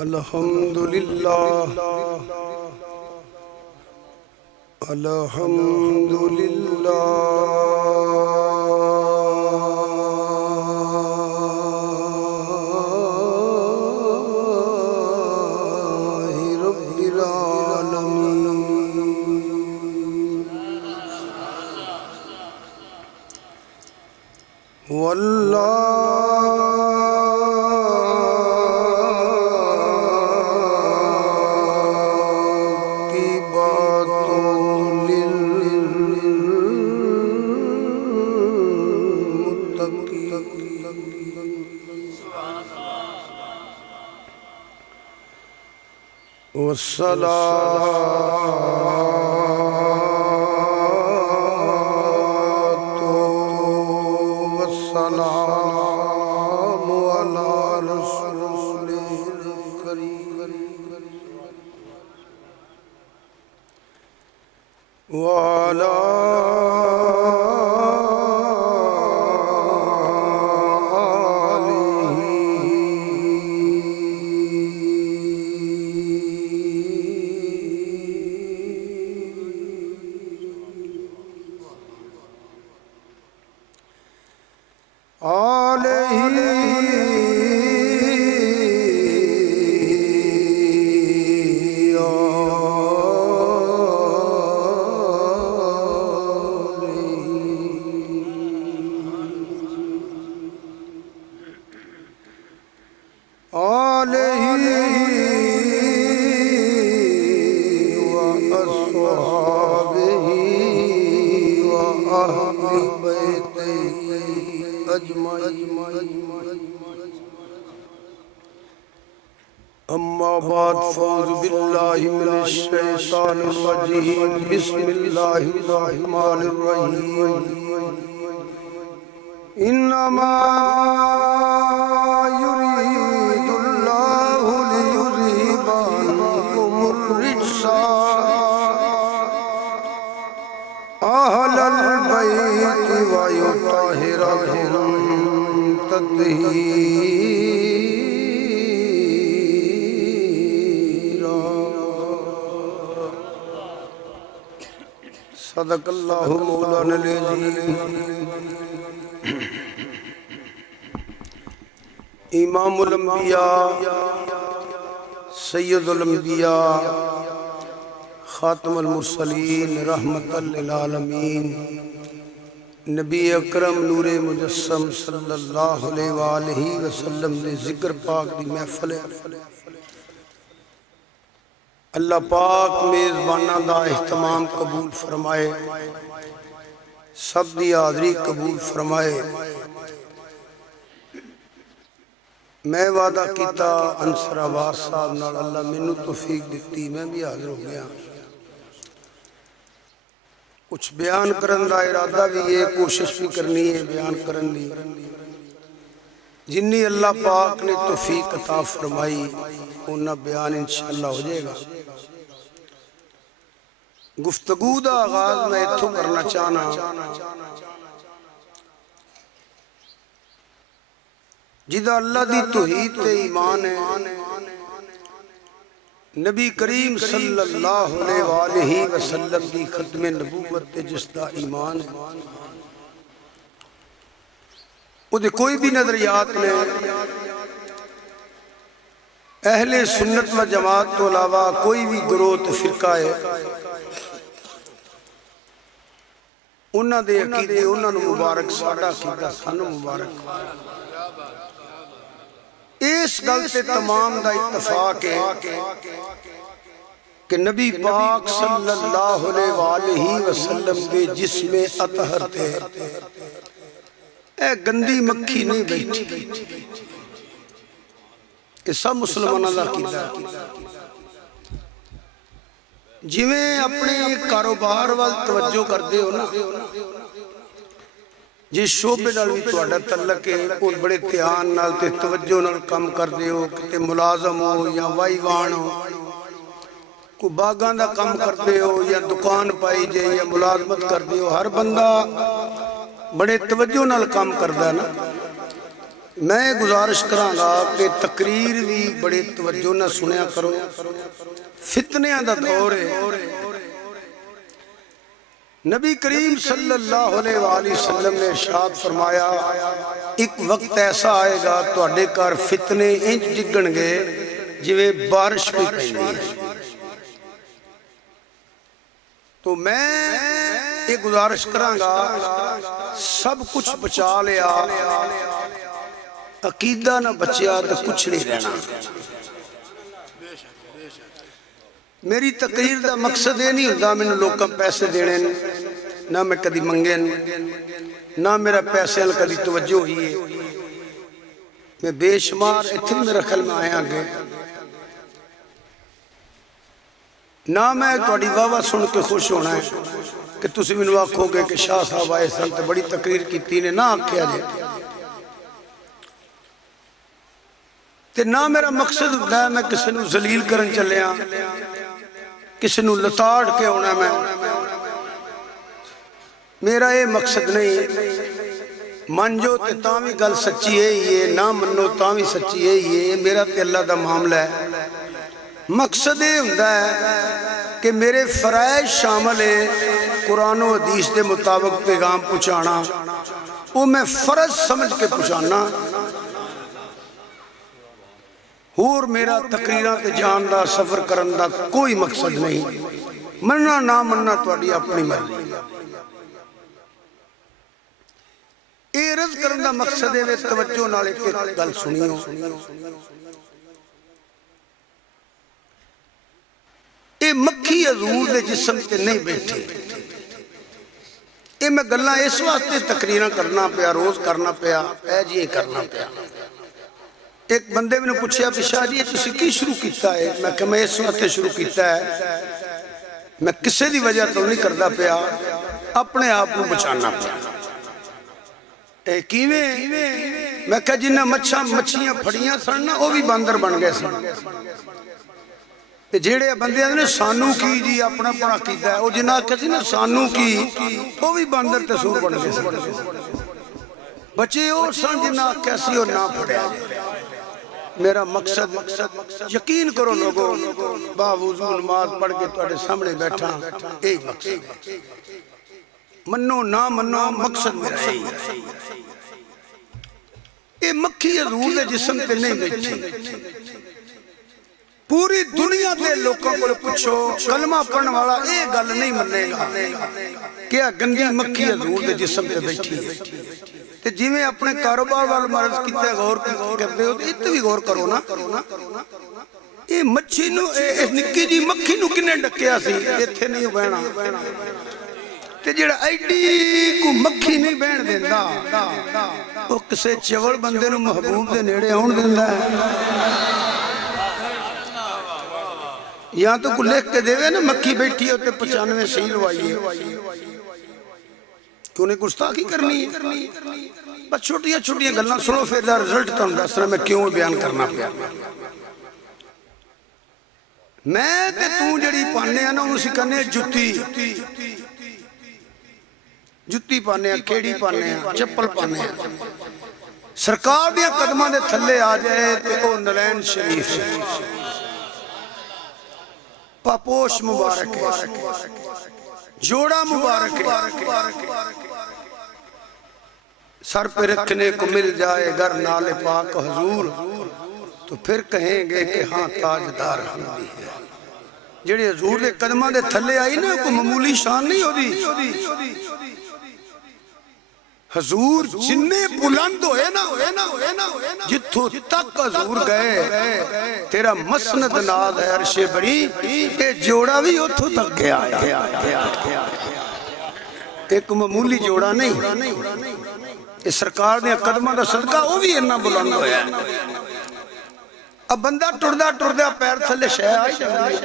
الحمدللہ الحمدللہ رب العالمین والصلاة والسلام على رسوله الكريم وعلى أما بعد فأعوذ بالله من الشيطان الرجيم بسم الله الرحمن الرحيم إنما يريد الله ليذهب عنكم الرجس أهل البيت ويطهركم تطهيرا صدق اللہ مولانا العظیم۔ امام الانبیاء سید الانبیاء خاتم المرسلین رحمت للعالمین نبی اکرم نور مجسم صلی اللہ علیہ وآلہ وسلم نے ذکر پاک دی محفل ہے۔ اللہ پاک میزبانہ دا اہتمام قبول فرمائے، سب دی حاضری قبول فرمائے۔ میں وعدہ کیتا انصر آواز صاحب نال، اللہ مینوں توفیق دیتی، میں بھی حاضر ہو گیا۔ کچھ بیان کرن دا ارادہ بھی ہے، کوشش بھی کرنی ہے بیان کرن دی، جنی اللہ پاک نے توفیق عطا فرمائی انہاں بیان انشاءاللہ ہو جائے گا۔ گفتگو دا آغاز میں اتھو کرنا چاہنا، جدہ اللہ دی توحید تے ایمان ہے، نبی کریم صلی اللہ علیہ وآلہ وسلم دی ختم نبوت تے جس دا ایمان ہے، وہ دے کوئی بھی نظریات نے اہل سنت و جماعت تو علاوہ کوئی بھی گروہ تے فرقہ ہے، انہاں دے عقیدے انہاں نو مبارک، ساڈا عقیدہ سانو مبارک۔ اس گل تے تمام دا اتفاق ہے کہ نبی پاک صلی اللہ علیہ وآلہ وسلم کے جسم اطہر تھے، اے گندی مکھی نہیں بیٹھی۔ یہ سب مسلمانوں دا عقیدہ ہے۔ جی میں اپنے کاروبار وال توجہ کر دے ہو نا، جس شعبے نال بھی تہاڈا تعلق ہے، وہ بڑے دھیان نال تے توجہ نال کام کر دے ہو، کتے ملازم ہو یا وائی وان ہو، کوئی باغاں دا کام کر دے ہو یا دکان پائی جے یا ملازمت کر دے ہو، ہر بندہ بڑے توجہ نال کام کردا ہے نا۔ میں گزارش کراں کہ تقریر بھی بڑے توجہ نہ سنیا کرو، فتنیاں دا دور ہے۔ نبی کریم صلی اللہ علیہ وآلہ وسلم نے ارشاد فرمایا ایک وقت ایسا آئے گا تواڈے گھر فتنے انج ڈگن گے جویں بارش بھی پئی ہے۔ تو میں یہ گزارش کراں گا سب کچھ بچا لیا، عقیدہ نہ بچیا تو کچھ نہیں رہنا۔ میری تقریر دا مقصد یہ نہیں ہوتا میں لوگوں پیسے دینے، نہ میں کدی منگے، نہ میرا پیسے نہ کدی توجہ ہوئی ہے۔ میں بے شمار اتنے میرا خیال میں آیا گے، نہ میں تواڈی واہ سن کے خوش ہونا ہے کہ تسی مینوں آکھو گے کہ شاہ صاحب آئے سن تے بڑی تقریر کیتی نے، نہ آکھیا جے۔ تے نہ میرا مقصد ہوتا ہے میں کسی نو ذلیل کرن چلیا، کسی نو لتاڑ کے ہونا میں، میرا یہ مقصد نہیں۔ من جو تے تاں بھی گل سچی ہے یہ، نہ منو تاں بھی سچی ہے یہ، میرا تے اللہ دا معاملہ ہے۔ مقصد یہ ہوتا ہے کہ میرے فرائض شامل ہے قرآن و حدیث دے مطابق پیغام پہنچانا، وہ میں فرض سمجھ کے پہنچانا، اور میرا تقریراں تے جان دا سفر کرن دا کوئی مقصد نہیں۔ مننا نہ مننا تواڈی اپنی مرضی۔ اے عرض کرن دا مقصد ہے توجہ نال ایک گل سنیو۔ اے مکھی حضور دے جسم تے نہیں بیٹھے، اے میں گلاں اس واسطے تقریراں کرنا پیا، روز کرنا پیا، اے جی کرنا پیا۔ ایک بندے میں نے پوچھا کہ شاہ جی تسی کی شروع کیتا ہے؟ میں کہ میں اس وقت شروع کیتا ہے، میں کسے دی وجہ تو نہیں کردا پیا، اپنے آپ کو بچانا پیا۔ اے کیویں؟ میں کہ جنہیں مچھیاں پھڑیاں سن نا وہ بھی باندر بن گئے سن، تے جیڑے بندے نے سانو کی جی اپنا اپنا کیتا ہے، وہ جنہیں کسی نے سانو کی وہ بھی باندر تے سور بن گئے سن۔ بچے اور سن جنہیں کیسی اور نہ پھڑیا۔ میرا مقصد یقین کرو لوگوں، باوضو نماز پڑھ کے تواڈے سامنے بیٹھا، یہی مقصد، منو نہ منو مقصد میرا یہی ہے۔ یہ مکھی حضور دے جسم تے نہیں بیٹھی، پوری دنیا دے لوگوں کو پوچھو کلمہ پڑھنے والا یہ گل نہیں منے گا کیا گندی مکھی حضور دے جسم تے بیٹھی ہے۔ تے جی میں اپنے کاروبار والا مرض کیتا ہے غور کرتے ہو تو اتنے بھی غور کرو نا۔ یہ مچھی نو نکی جی مکھی نو کنے ڈکیا سی ایتھے نہیں بہنا، تے جڑا ایڈی کو مکھی نہیں بہن دیندا وہ کسے چول بندے نو محبوب دے نیڑے آن دیندا ہے۔ یہاں تو کو لکھ کے دیوے نا مکھی بیٹھی ہوتے 95 صحیح لوائیے، کیوں نے گستاخی کرنی ہے؟ بس چھوٹیاں چھوٹیاں گلاں سنو پھر دا رزلٹ تو دس رہا میں کیوں بیان کرنا پیا۔ میں تے تو جڑی پانے ہیں نا انہوں سے کہنے جتی، جتی پانے ہیں، کیڑی پانے ہیں، چپل پانے ہیں۔ سرکار دیا قدمہ دے تھلے آ جائے تے او نلین شریف ہے، پاپوش مبارک ہے، جوڑا مبارک ہے، سر پہ رکھنے کو مل جائے گر نال پاک حضور تو پھر کہیں گے کہ ہاں تاجدار ہم بھی ہے۔ جڑے حضور دے قدمہ دے تھلے آئی نا کوئی معمولی شان نہیں ہو دی، حضور جننے بلند ہوئے نا جتھو تک حضور گئے تیرا مسند ناز ہے عرش بری، اے جوڑا بھی اتھو تک گیا، ایک معمولی جوڑا نہیں، اس سرکار نے قدمہ دا صدقہ وہ بھی انہا بلند ہویا ہے۔ اب بندہ ٹردہ پیر تھلے شہ آئی جائے،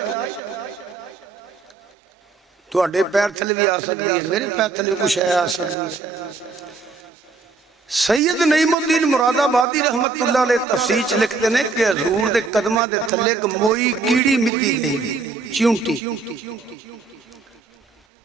تو اڈے پیر تھلے بھی آ سکتی ہے، میرے پیر تھلے بھی کچھ شہ آ سکتی ہے۔ سید نعیم الدین مراد آبادی رحمت اللہ علیہ تفسیر لکھتے ہیں کہ حضور دے قدمہ دے تھلے موئی کیڑی مٹی گئی چیونٹی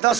10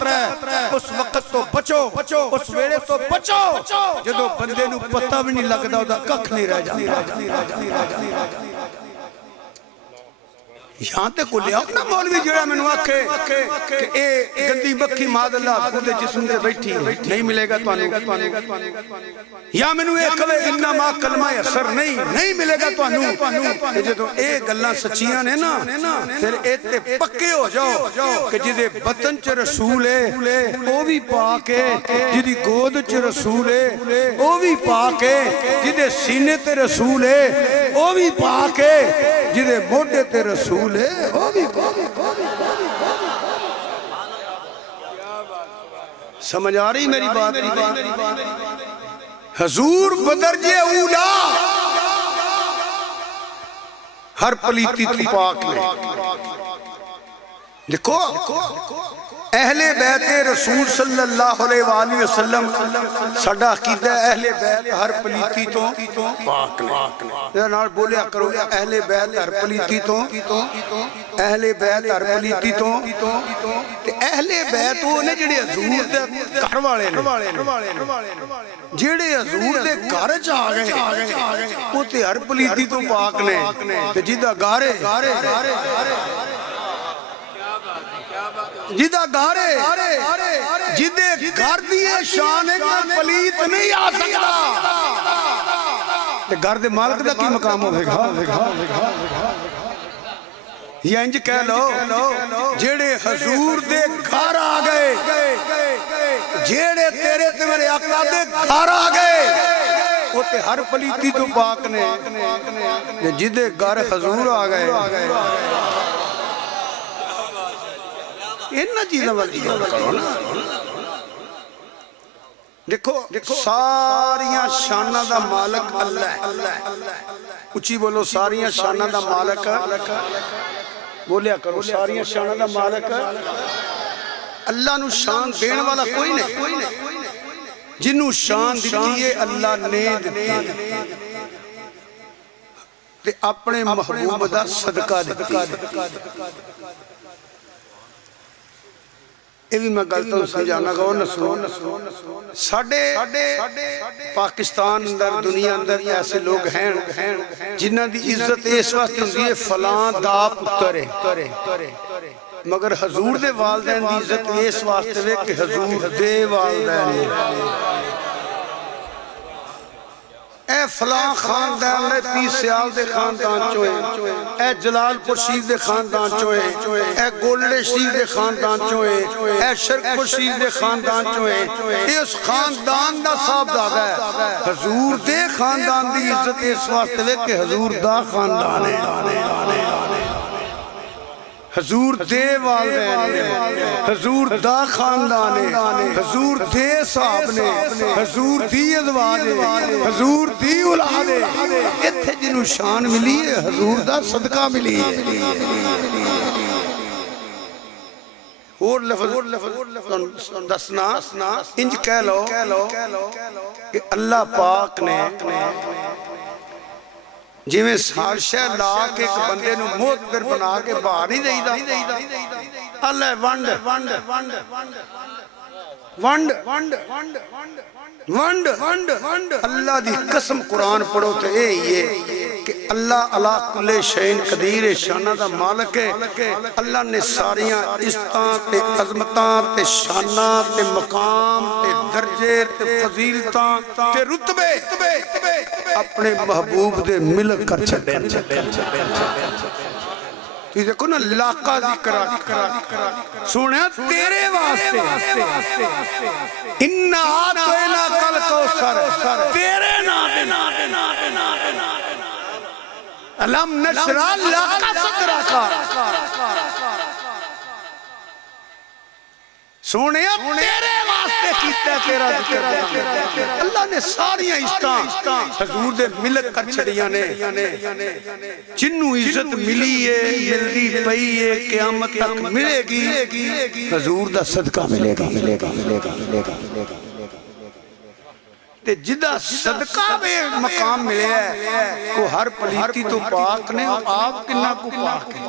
خطرہ ہے اس وقت تو بچو اس ویلے تو بچو جدو بندے نو پتہ بھی نہیں لگدا او دا ککھ نہیں رہ جاندا یہاں تے کو لیا اپنا مولوی جڑا میں نے آکھے کہ اے گندی بکھی ماد اللہ خود جسم دے بیٹھی نہیں ملے گا توانو یا میں نے کہے انما کلمہ اثر نہیں ملے گا توانو جدو اے گلاں سچیاں نے نا پھر اے تے پکے ہو جاؤ کہ جدے بطن چ رسول ہے او بھی پاک ہے جدی گود چ رسول ہے او بھی پاک ہے جدے سینے تے رسول ہے او بھی پاک ہے جدے موڈے تے رسول ہے وہ بھی سمجھ آ رہی میری بات حضور بدرجہ اولا ہر پلیتی تو پاک لے دیکھو اہل بیت رسول صلی اللہ علیہ وآلہ وسلم ساڈا عقیدہ اہل بیت ہر پلیتی تو پاک نے نال بولیا کرو اہل بیت ہر پلیتی تو اہل بیت ہر پلیتی تو اہل بیت وہ نے جڑے حضور دے گھر والے نے جڑے حضور دے گھر چ آ گئے وہ تے ہر پلیتی تو پاک نے تے جدا گارے جدہ گارے جدے گھر دیئے شان ہے کہ پلیت نہیں آ سکتا گھر دے مالک دا کی مقام ہوئے گا یہ انج کہہ لو جیڑے حضور دے گھر آ گئے جیڑے تیرے تے میرے آقا دے گھر آ گئے وہ تے ہر پلیتی تو پاک نے جدے گھر حضور آ گئے انہا چیزیں والی کرو نا دیکھو ساریاں شانہ دا مالک اللہ ہے اچھی بولو ساریاں شانہ دا مالک بولیا کرو ساریاں شانہ دا مالک اللہ نو شان دین والا کوئی نہیں جنہوں شان دیتی ہے اللہ نے دیتی ہے تے اپنے محبوب دا صدقہ دیتی ہے یہ بھی میں گلتا ہوں سمجھانا گا نہ سنو ساڑھے پاکستان اندر دنیا اندر ایسے لوگ ہیں جنہاں دی عزت اس وقت ہوندی ہے فلان دا پتر ہے مگر حضور دے والدین دی عزت اس واسطے ہے کہ حضور دے والدین اے فلاں خاندان لے پی سیال دے خاندان چوئے اے جلال پور شریف دے خاندان چوئے اے گولڈے شریف دے خاندان چوئے اے شرک پور شریف دے خاندان چوئے اے اس خاندان دا صاحب دادا ہے حضور دے خاندان دی عزت اس واسطے ہے کہ حضور دا خاندان ہے حضور دے والدین نے حضور دا خاندان نے حضور دے صاحب نے حضور دی ازواج نے حضور دی اولاد نے اتھے جنہوں شان ملی ہے حضور دا صدقہ ملی ہے اور لفظ دسنا انج کہہ لو کہ اللہ پاک نے جی میں سارشہ لا کے ایک بندے نو موت در بنا کے باہر نہیں دئی دا اللہ ونڈ اللہ دی قسم قرآن پڑھو تو اے یہ کہ اللہ علا کل شئین قدیر شانہ دا مالک ہے اللہ نے ساریاں عزتاں تے عظمتاں تے شانہ تے مقام تے درجے تے فضیلتاں تے رتبے اپنے محبوب دے ملک کر چھڑے تو دیکھو نا لاقہ ذکر سونے تیرے واسطے انہا آتوینا کل کوثر تیرے نام علم نشرہ لاقہ صدرہ کا سونے تیرے واسطے کیتا تیرا ذکر اللہ نے ساریاں عزتاں حضور دے ملک کر چھڑیاں نے جنہوں عزت ملی ہے ملدی پئی ہے قیامت تک ملے گی حضور دا صدقہ ملے گا تے جدہ صدقہ بے مقام ملے ہے کو ہر پلیتی تو پاک نے آپ کنہ کو پاک ہے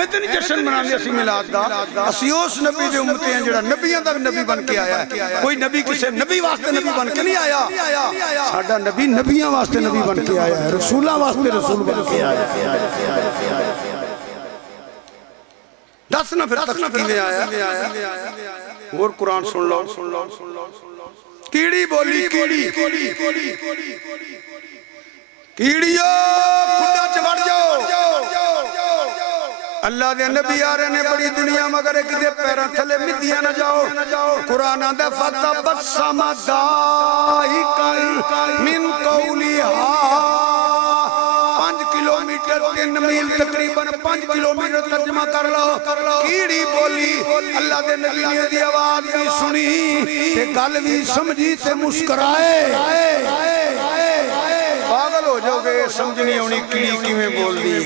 ایویں تے نہیں جشن منانے اسی میلاد دا اسی اس نبی دے امتی ہیں جڑا نبیاں دا نبی بن کے آیا ہے کوئی نبی کسے نبی واسطے نبی بن کے نہیں آیا ساڈا نبی نبیاں واسطے نبی بن کے آیا ہے رسولاں واسطے رسول بن کے آیا ہے دس نہ پھر تک کیویں آیا اور قرآن سن لو کیڑی بولی کیڑی کیڑیو کھڈا چ وڑ جاؤ اللہ دے نبی آ رہے نے بڑی دنیا مگر ایک دے پیراں تھلے مٹیاں نہ جاؤ قرآن آندا فتبسم ضاحکا من قولها 5 کلومیٹر 3 میل تقریباً 5 کلومیٹر ترجمہ کر لو کیڑی بولی اللہ دے نبی نے دی آواز بھی سنی تے گل بھی سمجھی تے مسکرائے پاگل ہو جاؤ گے سمجھ نہیں ہونی کیڑی کیویں بول دی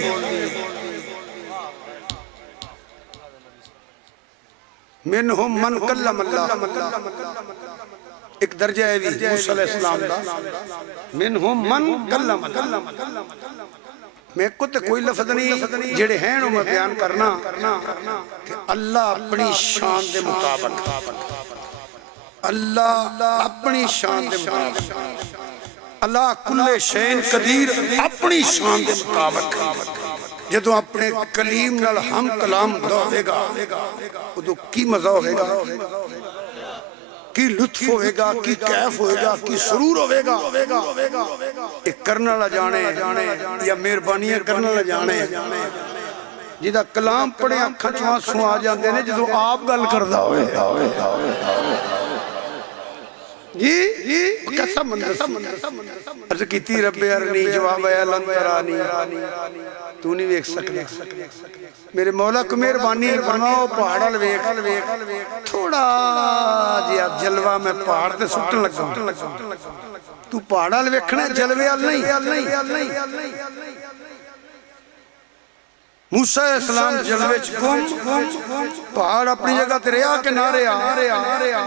منہم من کلم اللہ ایک درجہ ہے موسیٰ علیہ السلام دا منہم من کلم اللہ میں کو تے کوئی لفظ نہیں جڑے ہیں نو میں بیان کرنا کہ اللہ اپنی شان دے مطابق اللہ اپنی شان دے مطابق اللہ کل شین قدیر اپنی شان دے مطابق جدو اپنے کلیم نال ہم کلام ہوئے گا ادو کی مزہ ہوئے گا کی لطف ہوئے گا کی کیف ہوئے گا کی سرور ہوئے گا ایک کرنا لہ جانے یا مہربانیاں کرنا لہ جانے جدہ کلام پڑھے اکھاں چوہاں سوا جاندے نے جدو آپ گل کردہ ہوئے جی کیسا مندر عرض کیتی رب ارنی جواب ہے لن ترانی تو نہیں ویکھ سکتا میرے مولا کو مہربانی فرماؤ پہاڑا لویکھ تھوڑا جیا جلوہ میں پہاڑ تے سٹن لگا تو پہاڑا لویکھنے جلوے آل نہیں موسیٰ علیہ السلام جلوے چکم پہاڑ اپنی جگہ تے ریا کہ نہ ریا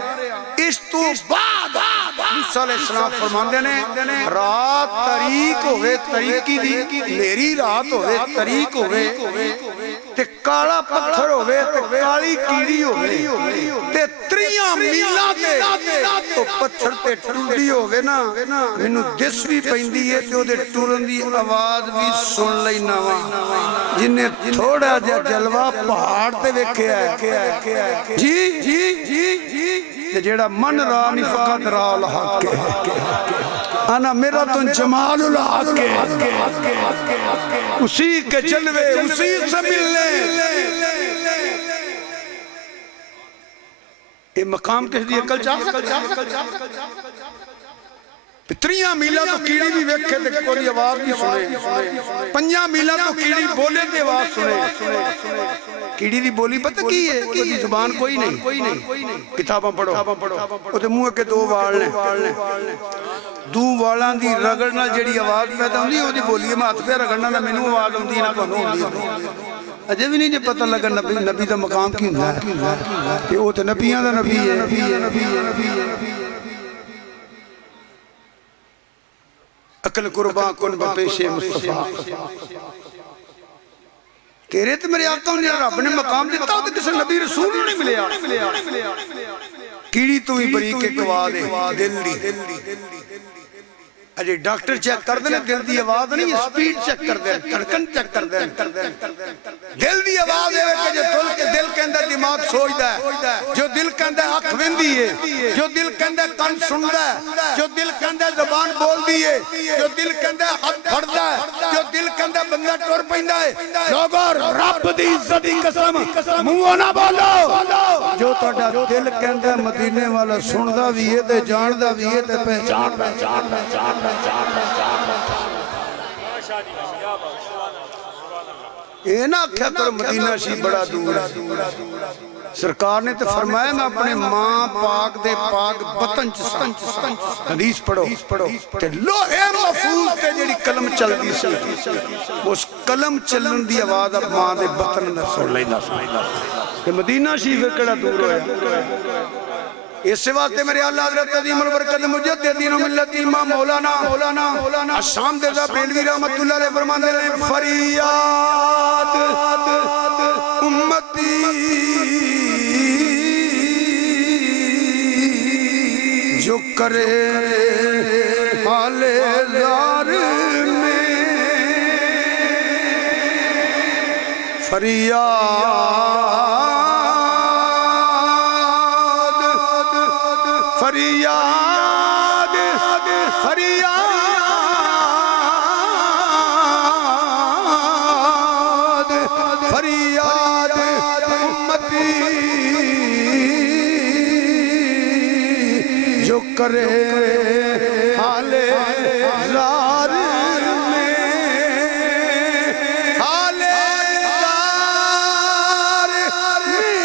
اس تو بعد موسیٰ علیہ السلام فرماندے نے رات طریق ہوئے طریقی دی میری رات ہوئے طریق ہوئے تے کالا پتھر ہوئے تے کالی کیڑی ہوئے تے 3 میلاں تے تو پتھر تے ٹوڑی ہوئے نا منو دس بھی پہندی ہے تے او دے ٹورن دی آواز بھی سن لئی نواں جنہیں تھوڑا جا جلوہ پہاڑ تے ویکھے ہے جی جیڑا من را نہیں فقط را الحق ہے انا میرا تو جمال الحق ہے اسی کے جلوے اسی سے ملنے یہ مقام کس دیئے کل جا سکتا 3 میلہ تو کیڑی بھی ویکھے تے کوئی آواز بھی سنے 5 میلہ تو کیڑی بولے تے آواز سنے کیڑی دی بولی پتہ کی ہے کوئی زبان کوئی نہیں کتاباں پڑھو وہ تے منہ کے 2 وال نے 2 والاں دی رگڑنا جڑی آواز پیدا ہوندی وہ دی بولی ہے میں ہاتھ پہ رگڑنا نہ مینوں آواز ہوندی نہ تانوں ہوندی اجے بھی نہیں جے پتہ لگا نبی دا مقام کی ہوندا ہے کہ وہ تے نبیاں دا نبی ہے عقل قربان کن بپیش مصطفیٰ تیرے تے میرے آقا نے رب نے مقام دیتا ہو تو کسی نبی رسول نہیں ملیا کیڑی تو ہی بریک کے گواہ دے دل دی اجے ڈاکٹر چیک کر دینے دل دی آواز نہیں سپیڈ چیک کر دینے تڑکن چیک کر دینے دل دی آواز ہے کہ دل کے اندر دماغ سوچ دا ہے جو دل کے اندر اکھ وندی ہے جو دل کے اندر کن سن دا ہے جو دل کے اندر زبان بول دی ہے جو دل کے اندر حد پھڑ دا ہے جو دل کے اندر بندہ ٹور پہندا ہے لوگوں رب دی عزت دی قسم منہ نہ بولو جو تہاڈا دل کے اندر مدینے والا سندا وی ہے تے جاندا وی ہے تے پہچان یہ نہ کیا کرو مدینہ شی بڑا دور ہے سرکار نے تو فرمایا میں اپنے ماں پاک دے پاک بطن چسان حدیث پڑھو کہ لوہے محفوظ تے جڑی قلم چل دی سی اس قلم چلن دی آواز اب ماں دے بطن نہ سن لینا کہ مدینہ شی کڑا دور ہویا اس واسطے میرے اللہ حضرت عظیم البرکت مجددین و ملت امام مولانا الشام دے بیلوی رحمت اللہ علیہ فرماندے فریاد کرے حال زار میں فریاد فریاد فریاد فریاد امتی جو کرے حال زار میں حال زار میں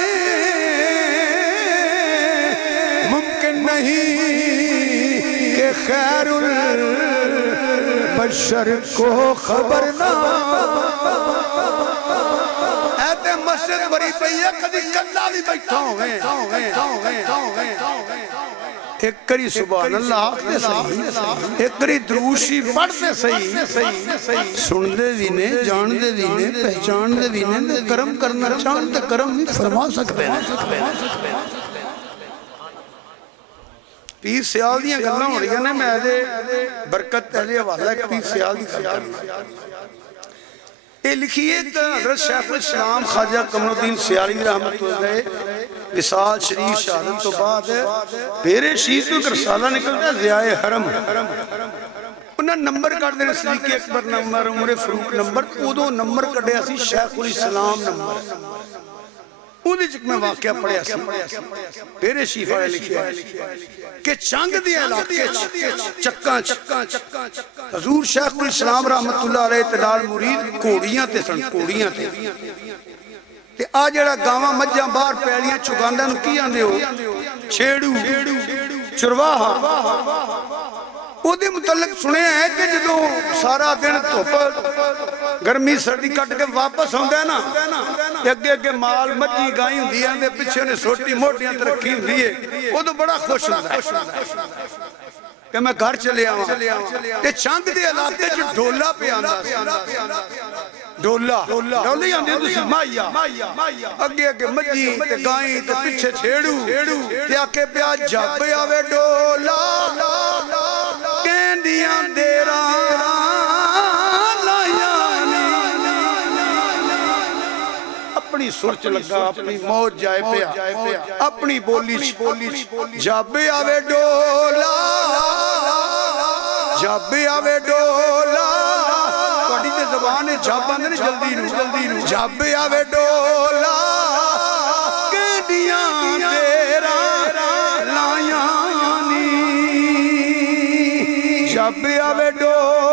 ممکن نہیں کہ خیر البشر کو خبر نہ ایتے مسجد بری پئی ہے کدی کلا بھی بیٹھا ہوئے ایک کری سبحان اللہ آختے صحیح ایک کری دروشی پڑھتے صحیح سن دے بھی نے جان دے بھی نے پہچان دے بھی نے کرم کرنا چاہن تے کرم نہیں فرما سکتے پیر سیال دیاں گلاں ہو رہی ہیں میں ایدے برکت پہلے حوالہ ایک پیر سیال دی خیال یہ لکھیے حضرت شیخ الاسلام خواجہ قمر الدین سیالوی رحمت اللہ وصال شریف شہادت تو بعد پیرے شیز تو ایک رسالہ نکلتا ہے ضیاء حرم انہاں نمبر کٹ دے صدیق اکبر نمبر عمر فاروق نمبر ادو نمبر کٹے اسی شیخ الاسلام نمبر اُدھے چک میں واقعہ پڑھے اسی پیرے شیف آئے لکھے کہ چانگ دیا علاقے چکاں حضور شیخ الاسلام رحمت اللہ علیہ تلال مرید کوڑیاں تے سن کوڑیاں تے تے آج جڑا گاواں مجھاں باہر پیڑیاں چگاندہ نو کی آندے ہو چھیڑو چرواہا وہ دے متعلق سنے ہیں کہ جدو سارا دن دھوپ گرمی سردی کٹ کے واپس ہوندے نا اگے اگے مال مجھی گائیں ہوندی ہیں پیچھے نے سوٹی موٹیاں ترقی ہوندی ہے وہ تو بڑا خوش ہوندا ہے کہ میں گھر چلے آواں تے چنگ دے علاقے جو ڈولا پہ آندا سی ڈولا ڈولی آندے تسی مایا اگے اگے مجھی تے گائیں تے پیچھے چھیڑو تے آکے پیا جب آوے ڈولا کہندیاں دیراں اپنی سرچ لگا اپنی موج جائے پیا اپنی بولی جب آوے ڈولا جب آوے ڈولا توڑی تے زبان ہے جب آنے نہیں جلدی نو جب آوے ڈولا کہندیاں دیراں لایانی جب آوے ڈولا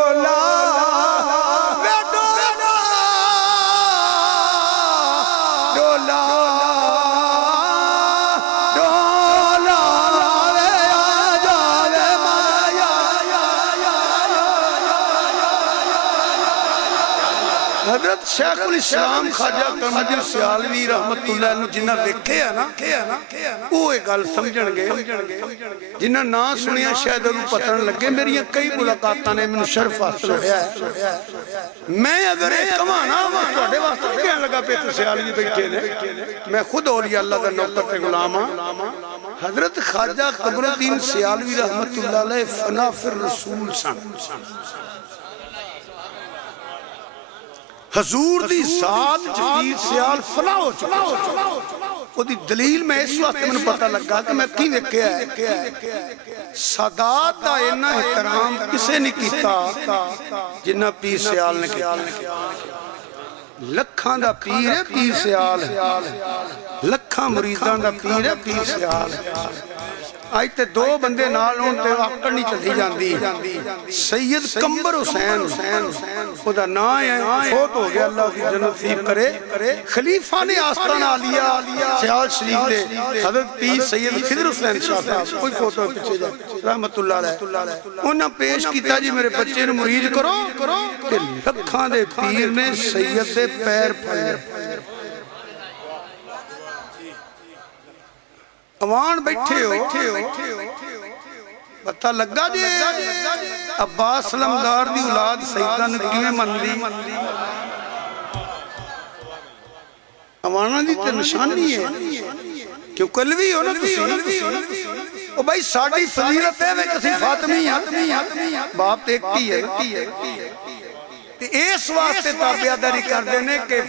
حضرت شیخ الاسلام خواجہ قمر الدین سیالوی رحمت اللہ عنہ جنہ ویکھے ہے نا وہ ایک گل سمجھن گے جنہ نا سنیا شاید انہوں پتہ نہ لگے میری کئی ملاقاتاں نے میں شرف حاصل ہویا ہے میں اگر ایک کمانا توڑے واسطہ کہنے لگا پہ سیالوی بیٹھے نے میں خود اولیاء اللہ کا نوکر پہ غلام ہاں حضرت خواجہ قمر الدین سیالوی رحمت اللہ علیہ فنا فی الرسول سن حضور دی ذات جدید سیال فنا ہو چکا وہ دی دلیل میں اس وقت میں پتہ لگا کہ میں کی ویکھیا ہے سادات دا اینا احترام کسے نہیں کیتا جنہ پیر سیال نے کیا لکھاں دا پیر ہے پیر سیال لکھاں مریدان دا پیر ہے پیر سیال آج تے دو بندے نال ہون تے آکڑ نہیں چلتی جاندی سید قمر حسین وہ دا نا ہے فوت ہو گیا اللہ کی جنت نصیب کرے خلیفہ نے آستان عالیہ سیال شریف دے حضرت پیر سید خضر حسین شاہ صاحب کوئی فوت ہو پیچھے جائے رحمت اللہ علیہ انہاں پیش کیتا جی میرے بچے نے مرید کرو کہ لکھاں دے پیر نے سید دے پیر پھڑے اوان بیٹھے ہو پتہ لگا جی عباس علمدار دی اولاد سیدہ نے کیویں من لی اوانا دی تے نشانی ہے کیوں کلوی ہو نا تسی ਉਹ ਬਈ ਸਾਡੀ ਫਜ਼ੀਲਤ ਹੈ ਵਿੱਚ ਅਸੀਂ ਫਾਤਮੀ ਆ ਬਾਪ ਤੇ ਇੱਕ ਹੀ ਹੈ ਤੇ ਇਸ ਵਾਸਤੇ ਤਾਬਿਆਦਾਰੀ ਕਰਦੇ ਨੇ ਕਿ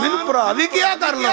ਮੈਨੂੰ ਭਰਾ ਵੀ ਕਿਹਾ ਕਰ ਲਓ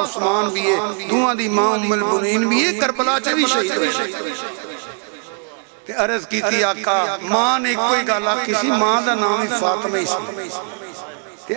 ਉਸਮਾਨ ਵੀ ਹੈ ਦੋਵਾਂ ਦੀ ਮਾਂ ਉਮੁਲ ਬੁਨੀਨ ਵੀ ਹੈ ਕਰਬਲਾ 'ਚ ਵੀ ਸ਼ਹੀਦ ਹੋਏ ਤੇ ਅਰਜ਼ ਕੀਤੀ ਆਕਾ ਮਾਂ ਨੇ ਇੱਕੋ ਹੀ ਗੱਲ ਆਖੀ ਸੀ ਮਾਂ ਦਾ ਨਾਮ ਹੀ ਫਾਤਮਾ ਹੀ ਸੀ ਤੇ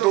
2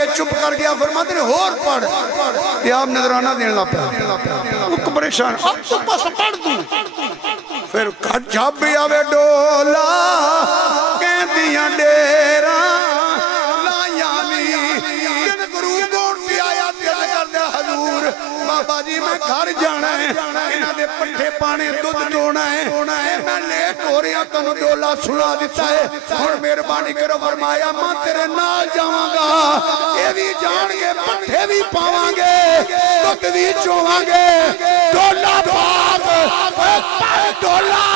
کے چپ کر گیا، فرماتے ہیں اور پڑھ، کہ آپ نظرانہ دین لا پہ وہ پریشان، اب تو بس پڑھ دوں. پھر جب آوے ڈولا کہندیاں ڈیرا بابا جی میں گھر جانا ہے، انہاں دے پٹھے پانے دودھ دونا ہے، میں لیٹ ہو رہا تنوں ڈولا سنا دیتا ہے. ہن مہربانی کرو، فرمایا میں تیرے نال جاواں گا، اے بھی جان گے پٹھے بھی پاواں گے دودھ بھی چواں گے. ڈولا پاک پر ڈولا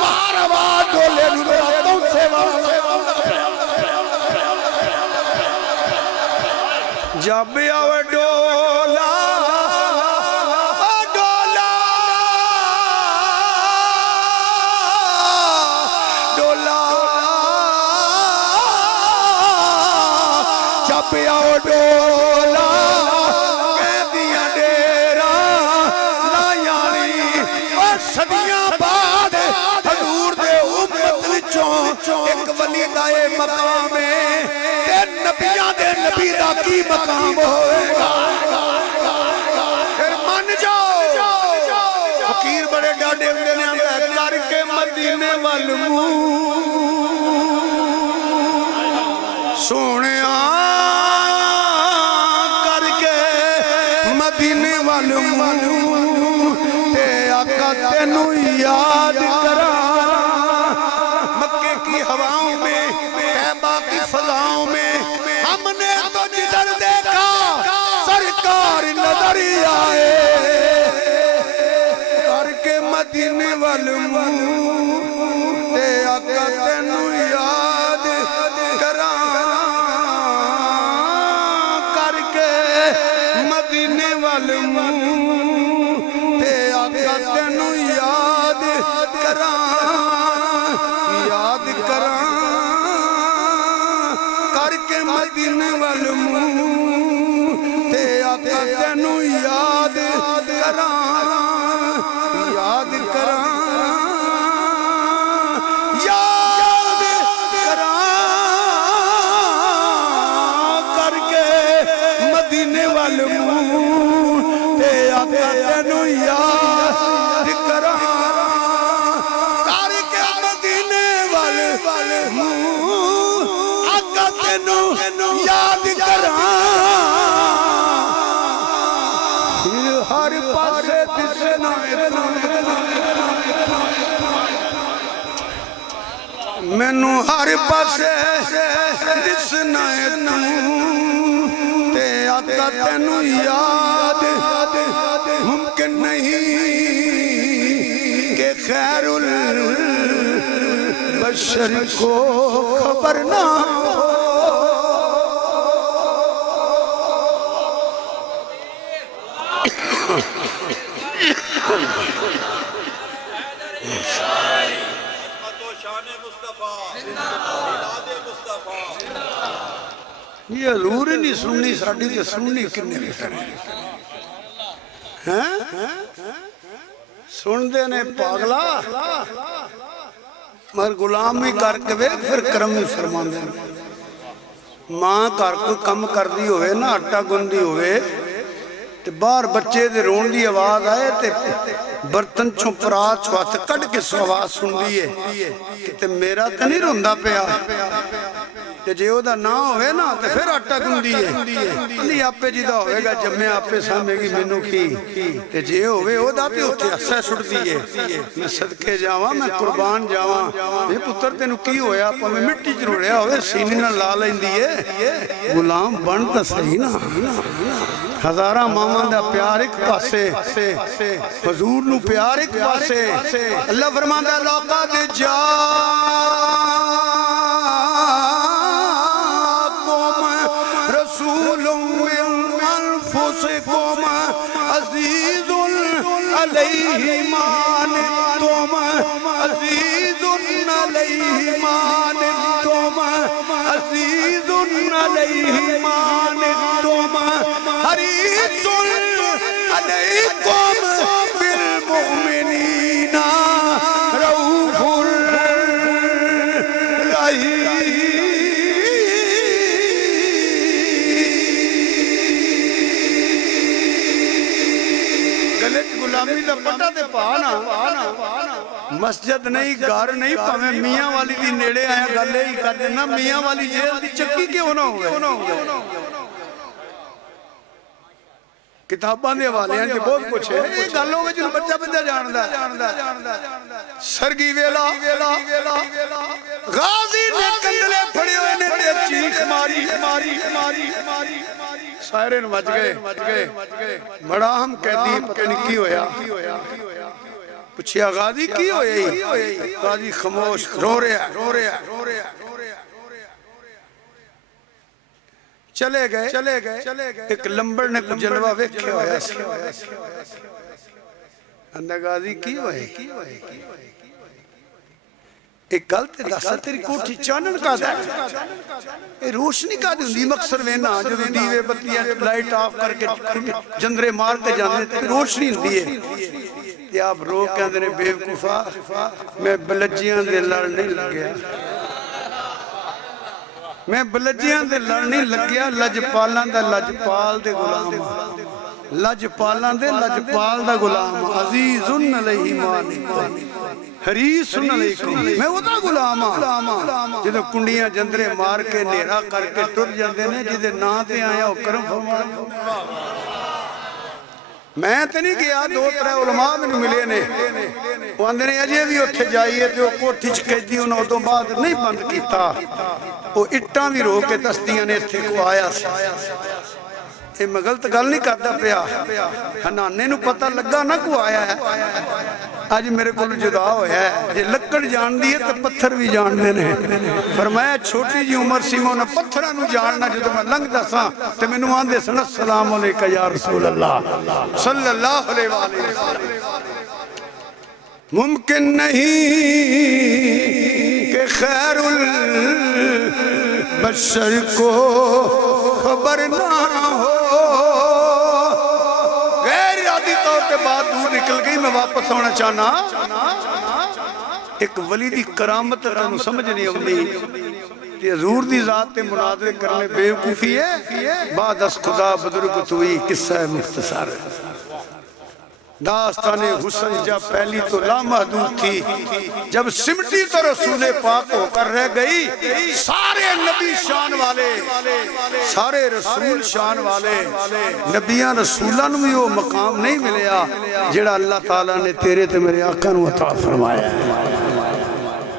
ماروا ڈولے نوں پہنچے والا جب آوے ڈولا پیاؤ ڈولا کہندیاں ڈیرا لایانی، اور صدیاں بعد حضور دے امت وچوں ایک ولی دا اے مقام ہے، تے نبیاں دے نبی دا کی مقام ہوئے گا. پھر من جاؤ، فقیر بڑے ڈاڈے ہوندے نے آندا کر کے مدینے وال منہ سونیا مدینے والوں تے آقا تینوں یاد کرا. مکے کی ہواؤں میں، طیبہ کی فضاؤں میں ہم نے تو جدھر دیکھا سرکار نظر ہی آئے. کر کے مدینے والوں تے آقا تینوں یاد کرا. کر کے مدینے والوں تے آقا تینوں یاد کراں، یاد کراں. کر کے مدینے والوں تے آقا تینوں یاد کراں، یاد کراں، یاد کراں. کر کے مدینے والوں تینوں یاد کراں. کر کے مدینے والوں آقا تینوں یاد کراں. پھر ہر پاسے دسنا مینوں، ہر پاسے دسنا تے آقا تینوں یاد ممکن نہیں کہ خیر البشر کو خبر نہ ہو. یہ حضور نہیں سننی ساڑھی تے سننی کنے بھی کریں سن دے نے پاگلا مگر غلامی کر کے پھر کرم ہی فرمان دے. ماں کر کوئی کم کر دی ہوئے نا آٹا گندی ہوئے تے باہر بچے دے رون دی آواز آئے تے برتن چھو پرات چھوات کڑ کے سو آواز سن دیئے تے میرا تے نہیں روندہ پیا تے جے او دا نہ ہوئے نا تے پھر آٹا گندی ہے نہیں آپ پہ جیدہ ہوئے گا جب میں آپ پہ سامے گی منو کی تے جے ہوئے او دا پہ ہوتے اصہ چھڑ دیئے میں صدقے جاواں میں قربان جاواں یہ پتر تے نو کی ہوئے آپ میں مٹی چروڑیا ہوئے سینی نہ لالیں دیئے غلام بنتا صحیح نا ہزارہ مامان دا پیار ایک پاسے حضور نو پیار ایک پاسے اللہ فرمان دا لقد جاءکم رسول من انفسکم عزیز علیہ ما عنتم عزیز علیہ ما عنتم عزیز علیہ ما عنتم حریص علیکم بالمؤمنین رؤوف رحیم. غلامی دا پٹا تے پا نا مسجد نہیں گھر نہیں پاویں میاں والی دی نیڑے آیا گلے ہی کر دینا میاں والی جیل دی چکی کیوں نہ ہوئے کتاباں دے حوالے ہیں جو بہت کچھ ہے یہ گلوں میں جنہوں بچہ جاندا سرگی ویلا غازی نے کندلے پھڑے ہوئے نے تے چیخ ماری سائرن مچ گئے بڑا ہم قیدی پتہ نہیں کی ہویا پوچھیا غازی کی ہوئے غازی خاموش رو رہا چلے گئے ایک لمبر نے کچھ جلوہ ویکھے ہویا اندہ غازی کی ہوئے ایک گلتے داسا تیری کوٹھی چانن کا دا روشنی کا دی مقصر وینا جو دیوے بتیاں لائٹ آف کر کے جندرے مار کے جانے روشنی دیئے کہ آپ رو کے اندر بیوقوفا میں بلجیاں دے لڑ نہیں لگیا میں بلجیاں دے لڑ نہیں لگیا لجپالاں دا لجپال دے غلام لجپالاں دے لجپال دا غلام عزیزن علیہ مانی حریصن علیکم میں وہ دا غلام جدو کنڈیاں جندرے مار کے نیرہ کر کے ٹر جاندے نے جدے نا تے آیا وہ کرم فرمایا میں تے نہیں گیا دو ترے علماء میں ملے نے وہ اندر نے اجے بھی اتھے جائیے تو کوٹھی چکیدی انہوں تو بعد نہیں بند کیتا وہ اٹھاں بھی رو کے دستیاں نے اتھے کو آیا سی یہ میں غلط گل نہیں کرتا پیا ہنانے نو پتہ لگا نہ کو آیا ہے آج میرے کو جدا ہویا ہے یہ لکڑ جان دیئے تو پتھر بھی جان دینے فرمایا چھوٹی جی عمر سی میں انہیں پتھرہ نو جاننا جو تو میں لنگ دا ساں تو میں نو آندے سن السلام علیکہ یا رسول اللہ صلی اللہ علیہ وآلہ وسلم ممکن نہیں کہ خیر البشر کو خبر نہ ہو غیر ارادی طور پہ بات دور نکل گئی میں واپس ہونا چاہنا ایک ولی دی کرامت رہنو سمجھ نہیں ہوندی کہ حضور دی ذات تے مناظرے کرنے بیوقوفی ہے بعد از خدا بزرگ توئی قصہ مختصر داستان حسن جب پہلی تو لامحدود تھی جب سمٹی تو رسول پاک ہو کر رہ گئی سارے نبی شان والے سارے رسول شان والے نبیان رسولان میں وہ مقام نہیں ملیا جڑا اللہ تعالیٰ نے تیرے تے میرے آقا نو عطا فرمایا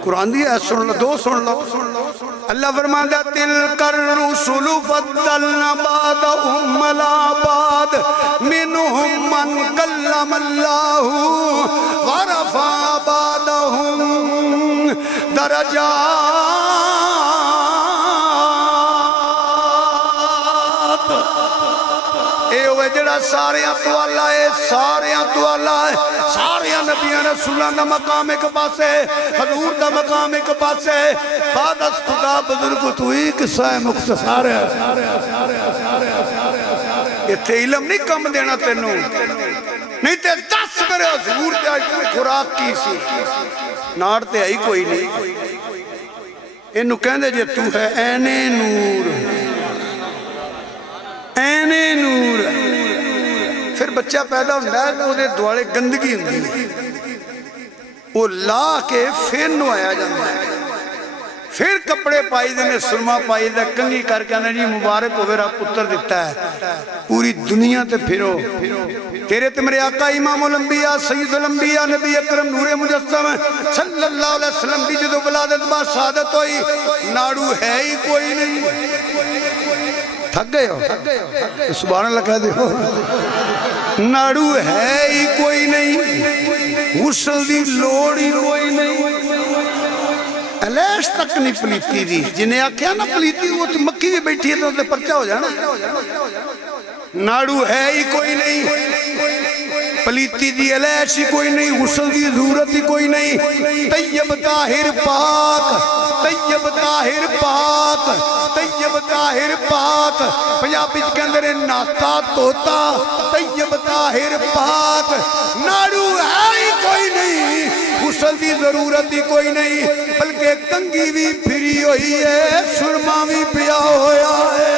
قرآن دیا ہے سن لو دو سن لو اللہ فرماندہ تلک الرسل فضلنا بعضهم علی بعض منهم من کلم اللہ ورفع بعضهم درجات اے ہوئے جڑا ساریاں تو اللہ ہے ساریاں تو اللہ ہے ساریاں نبیان رسولان دا مقام ایک پاس ہے حضور دا مقام ایک پاس ہے بعد از خدا بزرگ تو ہی قصہ مختصر ہے یہ تے علم نہیں کم دینا تینوں نہیں تے 10 میرے حضور تے آئی خوراک کی سی نار تے آئی کوئی نہیں انہوں کہندے جے تو ہے این نور این نور پھر بچہ پیدا ہوتا ہے وہ دوارے گندگی ہوتی ہے وہ لا کے پھر نو آیا جاتا ہے پھر کپڑے پائی دینے سرما پائی دے کنگی کر کے آنے جی مبارک ہو میرا پتر دیتا ہے پوری دنیا تے پھرو تیرے تے میرے آقا امام الانبیاء سید الانبیاء نبی اکرم نور مجسم صلی اللہ علیہ وسلم کی جدو ولادت با شہادت ہوئی ناڑو ہے ہی کوئی نہیں تھک گئے ہو سبحان اللہ کہہ دے ہو ناڑو ہے ہی کوئی نہیں غسل دی لوڑ ہی کوئی نہیں علیش تک نہیں پلیتی دی جنہیں آکھیا نا پلیتی وہ تو مکی بھی بیٹھی ہے تو انہیں پرچہ ہو جانا ناڑو ہے ہی کوئی نہیں پلیتی دی علیش ہی کوئی نہیں غسل دی ضرورت ہی کوئی نہیں طیب طاہر پاک طیب طاہر پاک طیب طاہر پاک پنجابی کے اندر ناتا توتا طیب طاہر پاک ناڑو ہے ہی کوئی نہیں غسل دی ضرورت ہی کوئی نہیں بلکہ کنگی بھی پھری ہوئی ہے سرما بھی پیا ہویا ہے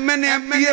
MNA MPA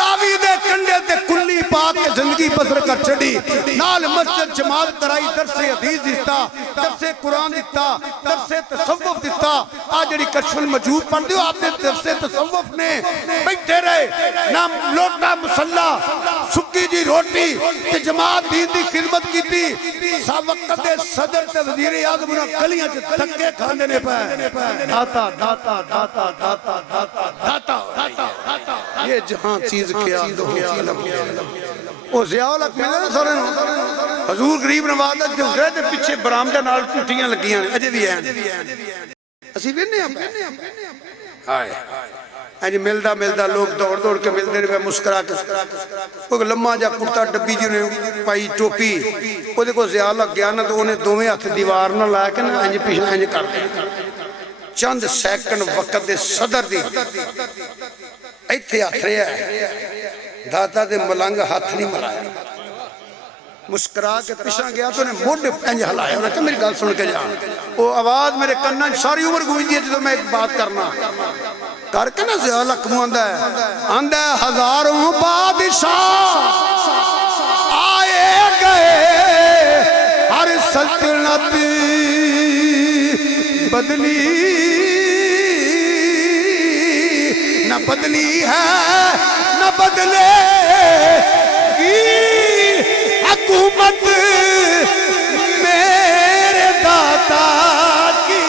راوی دے کنڈے تے کلی پا کے زندگی بسر کر چڑی نال مسجد جماعت کرائی درس حدیث دیتا درس قرآن دیتا درس تصوف دیتا آج جڑی کشف المجہود پڑھ دیو آپ نے درس تصوف نے بیٹھے رہے نام لوٹا مسلح سکی جی روٹی کہ جماعت دین دی خدمت کی تھی وقت دے صدر تے وزیر اعظم انہاں گلیاں چ دھکے کھاندے نے پے داتا داتا داتا داتا داتا داتا داتا یہ جہاں چیز کیا دو او ضیاء الحق ملے نا سارے حضور غریب نواز دے حجرے دے پیچھے برآمدہ نال ٹوٹیاں لگیاں اجے بھی ہیں اسی وینے ہائے ہاں جی ملدا لوگ دوڑ کے ملتے رہے مسکرا کے کوئی لمحہ جا کرتا ڈبی جی نے پائی ٹوپی وہ دیکھو ضیاء الحق گیا نا تو انہیں دوویں ہاتھ دیوار نہ لا کے نا انج پیچھے انج کر دیا چند سیکنڈ وقت دے صدر دی ایتھے ہاتھ رہا ہے داتا دے ملنگ ہاتھ نہیں ملایا مسکرا کے پیچھے گیا تو انہیں موڈ انج ہلایا انہوں نے کہا میری گل سن کے جا وہ آواز میرے کناں ساری عمر گونجی ہے جدوں میں ایک بات کرنا کر کے نا ضیاء الحق منہ آندہ ہے ہزاروں بادشاہ آئے گئے ہر سلطنت بدلی نہ بدلی ہے نہ بدلے گی حکومت میرے داتا کی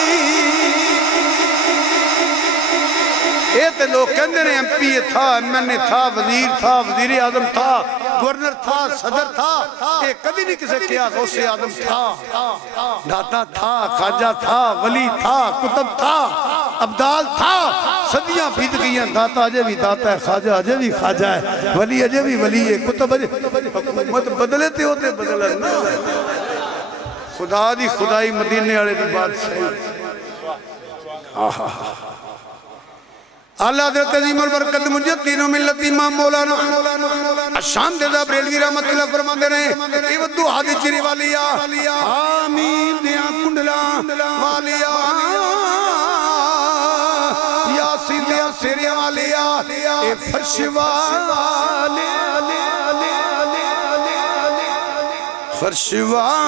یہ تو لوگ کہندے نے ایم پی تھا ایم این اے تھا وزیر تھا وزیر اعظم تھا گورنر تھا صدر تھا یہ کبھی نہیں کسے کیا غوث اعظم تھا داتا تھا خواجہ تھا ولی تھا کتب تھا ابدال تھا صدیاں بیت گئی ہیں داتا اجے بھی داتا ہے خواجہ اجے بھی خواجہ ہے ولی اجے بھی ولی ہے کتب اجے حکومت بدلے تے ہوتے بدلے نا خدا دی خدائی مدینے والے دی بات صحیح اللہ حضرت عظیم البرکت مجدین و ملت امام مولانا الشام دیدہ بریلوی رحمت اللہ فرما دے رہے ہیں ایوہ حادی چری والیا آمین دیا کنڈلا والیا یا سیدیا سیریا والیا اے فرش والے فرش والے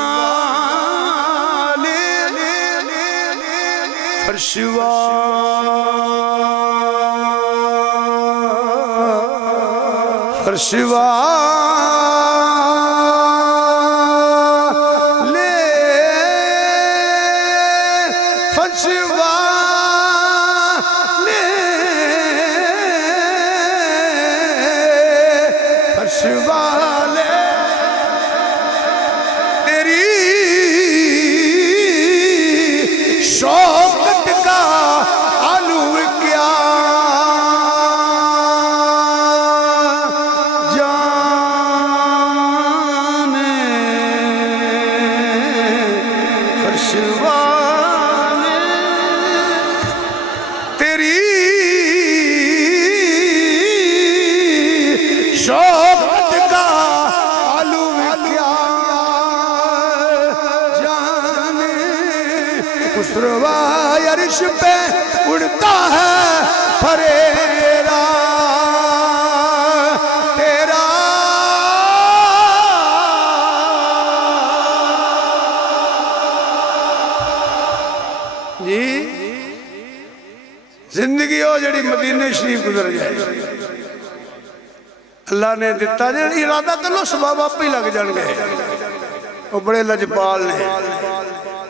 فرش فرش والے فرش والے فرش والے تیری شوقت کا علو کیا عرش پہ اڑتا ہے پھریرا تیرا جی زندگی ہو جڑی مدینے شریف گزر جائے اللہ نے دیتا جڑی ارادہ کر لو سباب آپ ہی لگ جان گئے وہ بڑے لجپال نے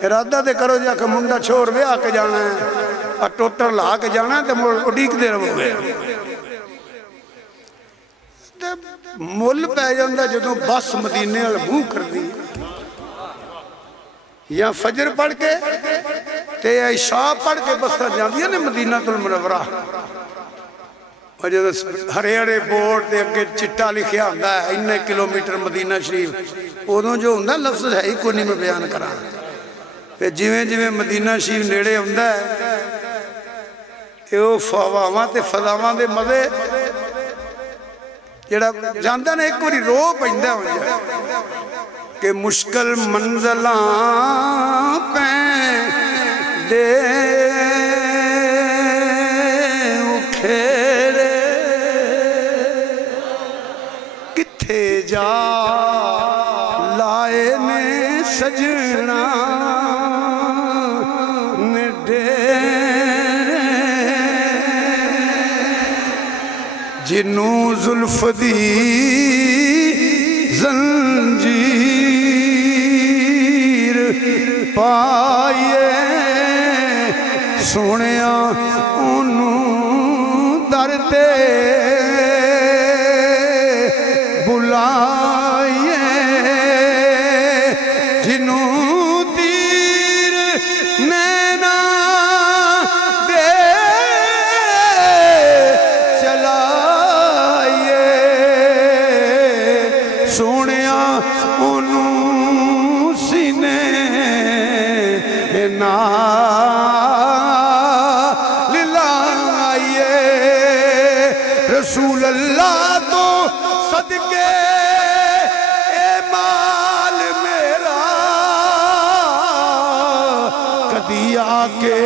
ارادہ دے کرو جا کہ منڈا چھوڑ وے آ کے جانا ہے اور ٹوٹر لا کے جانا ہے تو اڈیک دے رہو گے مل پہ جاندہ جدوں بس مدینے والے منہ کر دی یا فجر پڑھ کے تے عشاء پڑھ کے بس جاندی ہے نا مدینہ المنورہ اور جدوں ہرے ہرے بورڈ دے اگے چٹا لکھیا ہوندا ہے اتنے کلومیٹر مدینہ شریف ادوں جو ہوندا لفظ ہے ہی کوئی نہیں میں بیان کراں پھر جویں جویں مدینہ شریف نیڑے ہوندا ہے تے او فواواں تے فضاواں دے مزے جڑا جاندا نے ایک واری رو پیندا ہو جائے کہ مشکل منزلاں پہ دے جنوں زلف دی زنجیر پائیے سونیا انہوں در تے بلائیے جنوں تیر نینا دے چلائیے سونیا انہوں سینے لائیے رسول اللہ تو صدقے اے مال میرا کدی آکے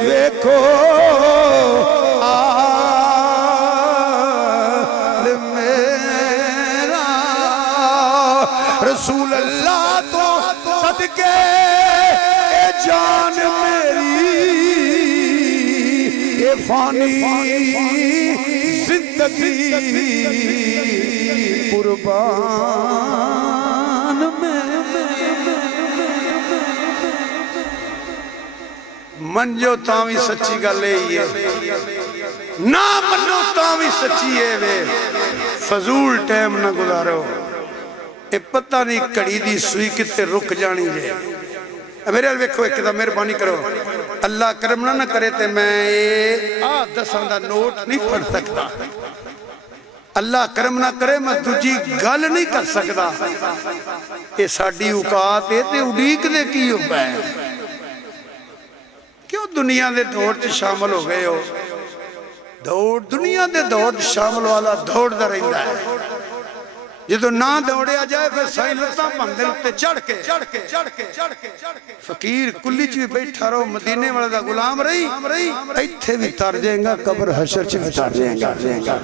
دیکھو آل میرا رسول اللہ تو صدقے اے جان میری اے فانی زندگی قربان میں منجو تاوی سچی گا لے یہ نا منو تاوی سچی ہے وے فضول ٹیم نہ گزارو اے پتہ نہیں کڑی دی سوئی کتے رک جانی جے میرے ویکھو ایک دا مہربانی کرو اللہ کرم نہ کرے تے میں دساں دا نوٹ نہیں پڑھ سکتا اللہ کرم نہ کرے میں تجھی گل نہیں کر سکتا یہ ساڑی اوقات ہے تے اڈیک دے کی ہو پائے کیوں دنیا دے دوڑ چ شامل ہو گئے ہو دوڑ دنیا دے دوڑ شامل والا دوڑ دا رہندا ہے جدو نہ دوڑے آ جائے پھر سائیں لطاں پندل تے چڑھ کے فقیر کلی چوی بیٹھا رہو مدینے والا دا غلام رہی ایتھے بھی تر جائیں گا قبر حشر چوی تر جائیں گا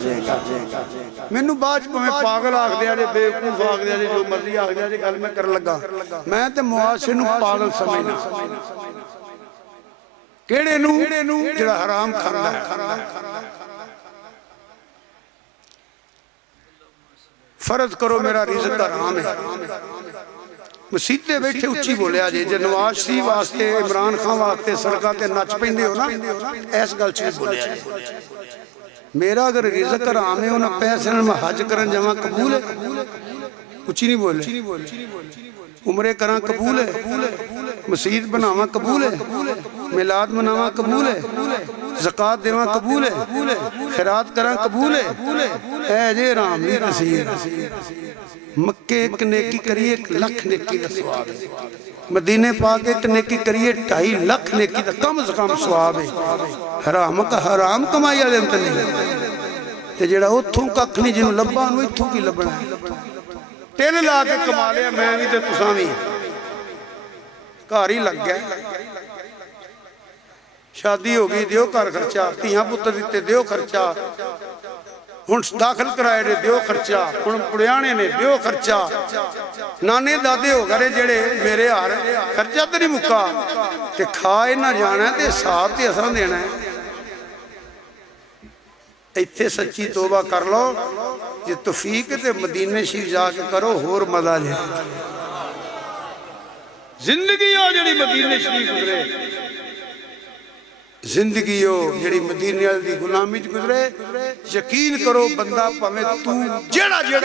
میں نو باج پہ میں پاگل آگ دیا جے بیوقوف آگ دیا جے جو مرضی آگ دیا جے گل میں کر لگا میں تے معاشر نو پاگل سمجھنا کیڑے نو جڑا حرام کھانا ہے فرض کرو میرا رزق حرام ہے مسیطے بیٹھے اچھی بولے آجے جو نواز شریف واسطے عمران خان واسطے سرکا تے نچ پہندے ہو نا ایس گل چیز بولے آجے میرا اگر رزق حرام ہے انہاں پیسے میں حج کرن جمع قبول ہے اچھی نہیں بولے عمرے کران قبول ہے مسجد بناواں قبول ہے میلاد مناواں قبول ہے زکاة دیواں قبول ہے خیرات کران قبول ہے اے جے رام نہیں نصیر مکہ ایک نیکی کریے 1 لکھ نیکی دا سواب ہے مدینے پاک ایک نیکی کریے 2.5 لکھ نیکی دا کم سے کم سواب ہے حرام کا حرام کمائی علم تے نہیں تے جڑا اتھوں ککھ نہیں جنہوں لبا انہوں اتھوں کی لبنا ہے تیل لا کے کما لیا میں بھی تے تساں بھی کاری لگ گیا شادی ہو گئی دیو کار خرچہ تیہاں پتر دیتے دیو خرچہ ہن داخل کرائے دے دیو خرچہ ہن پڑیانے نے دیو خرچہ نانے دادے ہو گئے جڑے میرے ہار خرچہ تے نہیں مکا تے کھائے نہ جانا ہے تے ساتھ تے اثر دینا ہے ایتھے سچی توبہ کر لو یہ توفیق تے مدینے شریف جا کے کرو ہور مزہ لے زندگی ہو جڑی مدینے شریف گزرے زندگی ہو جڑی مدینے دی غلامی گزرے یقین کرو بندہ پاویں تو جیڑا بھی ہے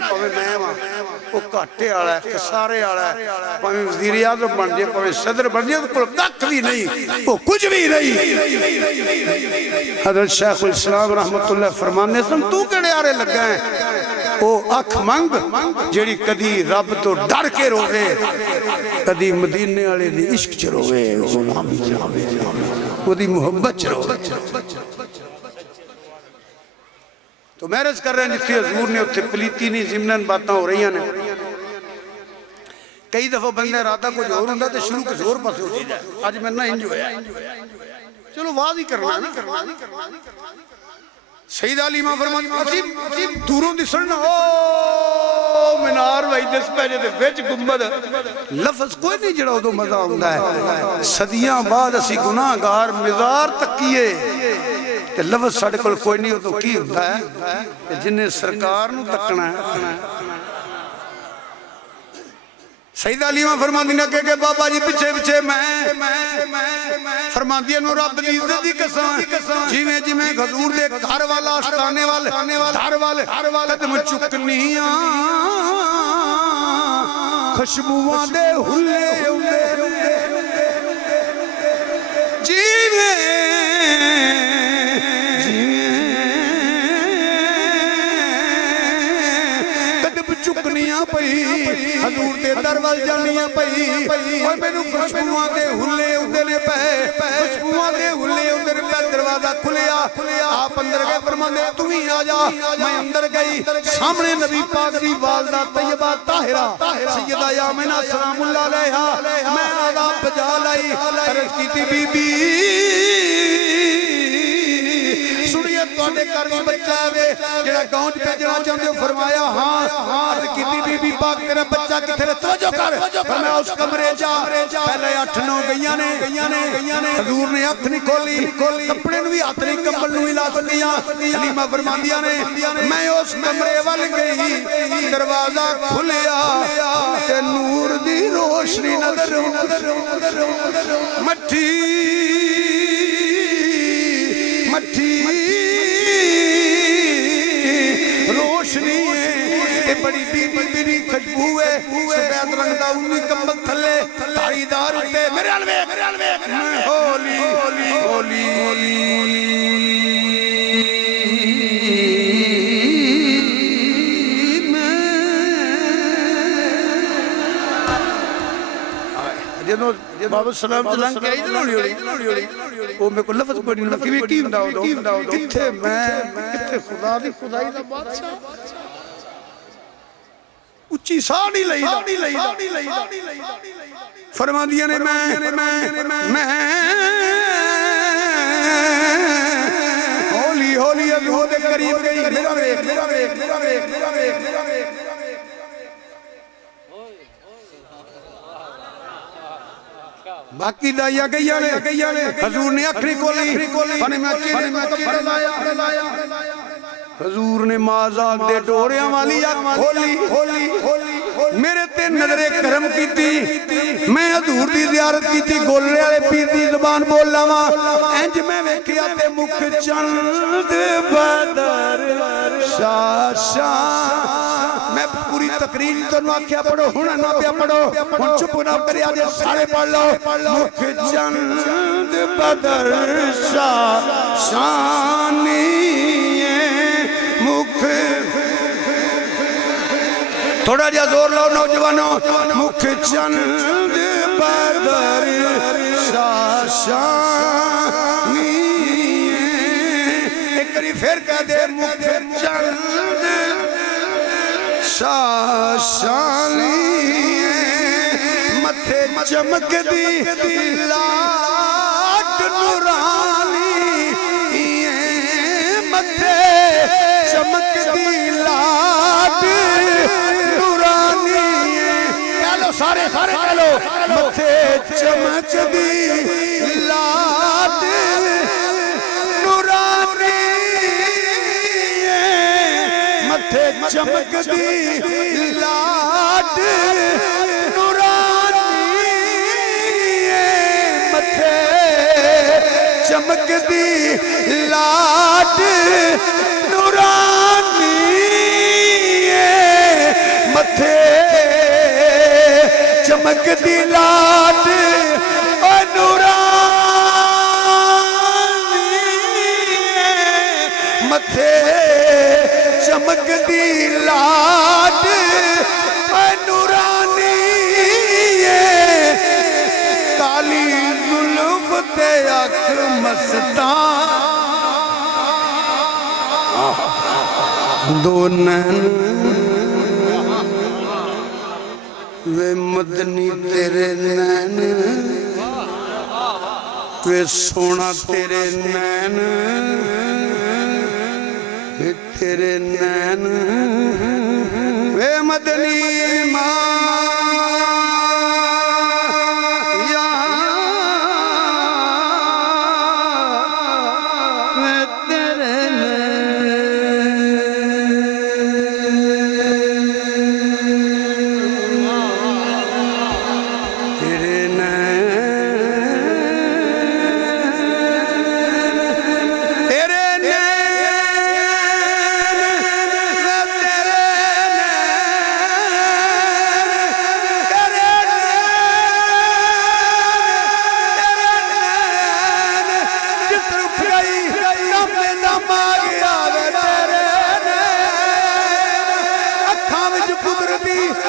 پاویں میں وہاں وہ گھاٹے والا ہے خسارے والا ہے پاویں وزیر اعظم بن جائے پاویں صدر بن جائے تو ککھ بھی نہیں وہ کچھ بھی نہیں حضرت شیخ الاسلام رحمت اللہ فرمانے سن تو کیڑے آرے لگا ہے او اکھ منگ جڑی کدی رب تو ڈر کے روے کدی مدینے والے دی عشق چ روے غلامی چ روے وہ دی محبت چ روے تو میرج کر رہے ہیں جس کی حضور نے اتھے پلیتی نہیں ضمناً باتاں ہو رہی ہیں کئی دفعہ بندے راتہ کو جو ہوں تو شروع کے زور پاس ہو جائے آج میں نہ انجو ہے چلو واضح کرنا نا سید علی امام فرمان عصیب دوروں دی سننا او منار وہی دس پہجے دے ویچ گمبد لفظ کوئی نہیں جڑا دو مزہ ہوندہ ہے صدیاں بعد اسی گناہ گار مزار تکیے تے لفظ ساڈے کول کوئی نہیں تو کی ہوندا ہے کہ جنہیں سرکار نو تکنا ہے سیدہ علیمہ فرماندی نے کہ بابا جی پچھے پچھے میں فرماندی نو رب دی عزت دی قسم جویں جویں حضور دے گھر والا آستانے والے گھر والے قدم چکنیاں خوشبوواں دے ہلے جیویں قدم چکنیاں پئی حضور دے در وال جانیاں پئی اوے مینوں خوشبوواں دے ہلے اودے نے پے خوشبوواں دے ہلے اودے نے پے دروازہ کھلیا آپ اندر گئے فرماندے تو ہی آ جا میں اندر گئی سامنے نبی پاک دی والدہ طیبہ طاہرہ سیدہ یامنہ سلام اللہ علیہا میں آداب بجا لائی عرض کی تھی بی بی سنیے تواڈے گھر وچ بچہ ہے جڑا گاؤں بھیجنا چاہندے ہو فرمایا ہاں عرض کی تھی بی بی پاک تیرا بچہ کتھے ہے توجہ کر فرمایا اس کمرے جا پہلے 8-9 گئیاں نے حضور نے اکھ نہیں کھولی کپڑے نو بھی ہاتھ نہیں کمبل نو ہلا سکیاں علیمہ فرماندیاں نے میں اس کمرے ول گئی دروازہ کھلیا تے نور دی روشنی نظر مٹھی روشنی ہے بڑی بیری خوشبو ہے سفید رنگ دا اونی کمبل تھلے داڑھی دار اٹھے میرے الوے میں ہولی بابا سلام چلنگ کے آئی جلوڑی وہ میں کو لفظ کوئی نہیں لکھیں کی ہوں داؤ کتھے میں کتھے خدا دی خدای دا بادشاہ اچھی ساڑی لئی فرما دیا نے میں ہولی ابھی دے قریب گئی میرا ویک باقی دائیا گئیا نے حضور نے اکھری کولی فنے میں اکیلے میں کپڑا لایا حضور نے مازاق دے ڈوریاں والی آگ کھولی میرے تے نظر کرم کی تھی میں حضور دی زیارت کی تھی گولے والے پیر دی زبان بول لاواں انج میں ویکھیا تے مکھ چند بدر شاشا میں پوری تقریر تو نہ کیا پڑھو ہونا نہ پیا پڑھو ہن چپ نہ کریا جے سارے پڑھ لو مکھ چند بدر شانی مکھ تھوڑا جا زور لاؤ نوجوانوں مکھ چند بدر شانی ایک کری پھر کہہ دے مکھ چند شاشانی متھے چمک دی لاٹ نورانی متھے چمک دی لاٹ نورانی کہہ لو سارے کہہ لو متھے چمک دی لاٹ نورانی متھے چمک دی لاٹ نورانی متھے چمک دی لاٹ نورانی متھے چمک دی لاٹ نورانی متھے چمک دی لاٹ نورانی کالی زلف تے اکھ مستان دو نین وے مدنی تیرے نین وے سونا تیرے نین تیرے نین وے مدنی ماں یا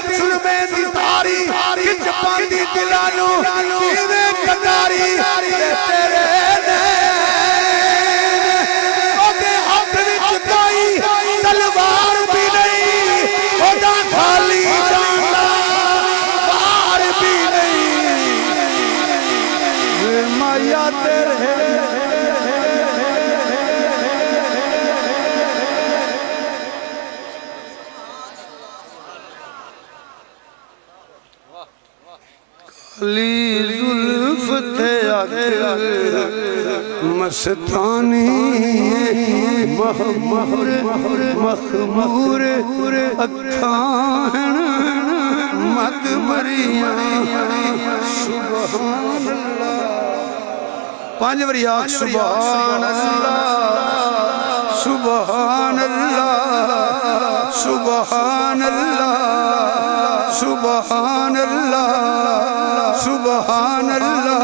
سرمے دی تاری کچ پاندی دلانو جیویں کٹاری تیرے نین اودے ہاتھ وچ کوئی تلوار بھی نہیں اودہ خالی جاندا وار بھی نہیں مایا تیرے علی زلف تھے مستانی مخمور اکھان مدبریاں سبحان اللہ پانچ بری آگ سبحان اللہ سبحان اللہ سبحان اللہ سبحان اللہ سبحان اللہ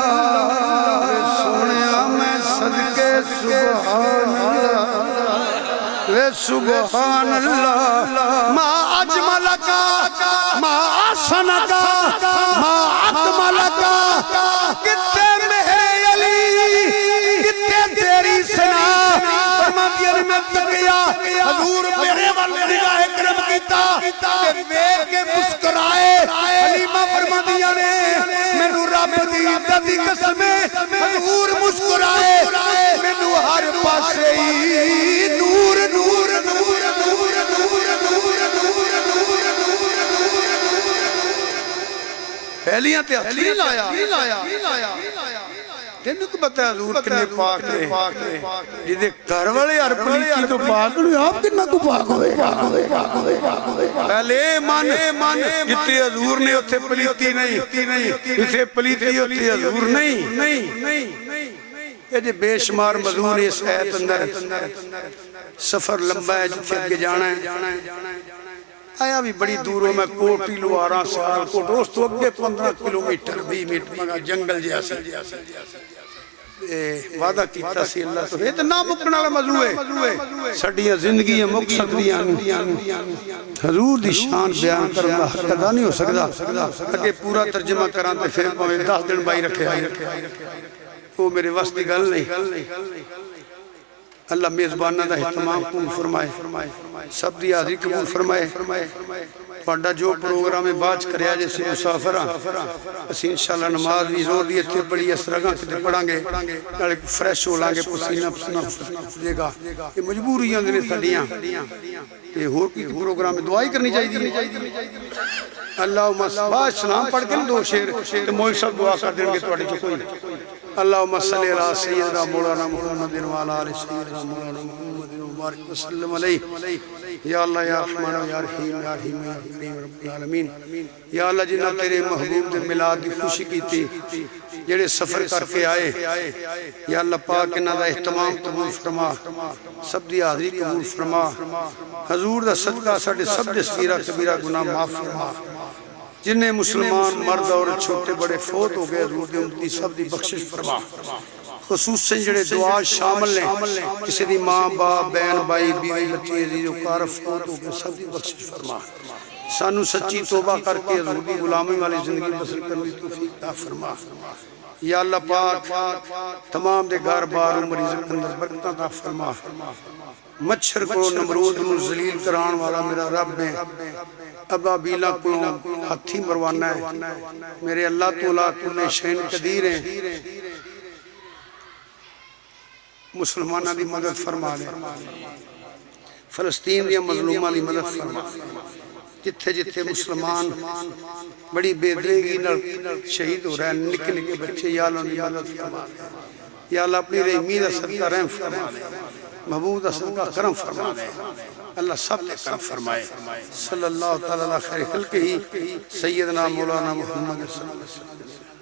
سنیا میں صدقے سبحان اللہ سبحان اللہ ما اجملکا ما احسنکا ما اکملکا کتے مہر علی کتے تیری سنا فرماندیاں نے میں تکیا حضور میرے والے نگاہ کرم کیتا کہ ویکھ کے مسکرائے حلیمہ فرماندیاں نے مینوں رب دی عزت دی قسم حضور مسکرائے مینوں ہر پاسے نور نور نور نور نور پہلیاں تے ہتھ نہیں لایا تینوں کو بتا حضور کنے پاک نے جدے گھر والے ہر پلیتی تو پاک ہوئے آپ کنا کو پاک ہوئے پہلے مان جتے حضور نے اتھے پلیتی نہیں اتھے پلیتی ہوتی حضور نہیں یہ جے بے شمار مضمون اس آیت اندر سفر لمبا ہے جتے اگے جانا ہے آیا بھی بڑی دوروں میں کوٹی لوارا سال کو دوستو اگے 15 کلومیٹر 20 میٹر جنگل جیسے وعدہ کیتا سی اللہ تو یہ تو ناممکن والا موضوع ہے سڈیاں زندگیاں مک سکدیاں حضور دی شان بیان کرنا حق ادا نہیں ہو سکدا اگے پورا ترجمہ کراں تے پھر پاویں 10 دن بائی رکھے وہ میرے واسطے دی گل نہیں اللہ میزبانہ دا اہتمام قبول فرمائے سب دی حاضری قبول فرمائے پڑھا جو پروگرام باج کریا جیسے مسافرہ اسی انشاءاللہ نماز بھی زور دی اتھے بڑی اسرگاں کتے پڑھاں گے نالے فریش ہو لانگے پسینہ دے گا یہ مجبوریاں دینے ساڑیاں یہ ہور کی پروگرام میں دعائی کرنی چاہیے اللہم باج سلام پڑھ کے دو شیر تو موئی سب دعا کر دیں گے توڑی چکوئی اللہم صلی اللہ سیدنا مولانا محمد وعلا علیہ سیدنا مولانا محمد مبارک وسلم علیہ یا اللہ یا رحمان یا رحیم یا رحیم یا کریم رب العالمین یا اللہ جنہ تیرے محبوب دے ملاد دی خوشی کی تھی جڑے سفر کر کے آئے یا اللہ پاک انہاں دا اہتمام قبول فرما سب دی حاضری قبول فرما حضور دا صدقہ ساڈے سب دے صغیرہ کبیرہ گناہ معاف فرما جنہیں مسلمان مرد اور چھوٹے بڑے فوت ہو گئے حضور دے امتی سب دی بخشش فرما خصوصاً جڑے دعا شامل ہیں کسی دی ماں باپ بہن بھائی بیوی بچی عزیز و کار فوت ہو گئے سب دی بخشش فرما سانو سچی توبہ کر کے حضور دی غلامی والی زندگی بسر کرنے توفیق عطا فرما یا اللہ پاک تمام دے گھر بار و مریض کے اندر برکت عطا فرما مچھر کو نمرود ذلیل کران والا میرا رب ہے ابا بیلا کو ہاتھی مروانا ہے میرے اللہ تولا کنے شین قدیر ہیں مسلمانہ دی مدد فرما لے فلسطین دیا مظلومہ دی مدد فرما جتھے جتھے مسلمان بڑی بیدریگی شہید ہو رہا ہے نکے نکے بچے یا اللہ دی مدد فرما لے یا اللہ اپنی رحمی دا صدقہ رحم فرما لے محبوب دا صدقہ کرم فرما لے اللہ سب نے کرم فرمائے صلی اللہ تعالیٰ خیر خلق ہی سیدنا مولانا محمد صلی اللہ علیہ وسلم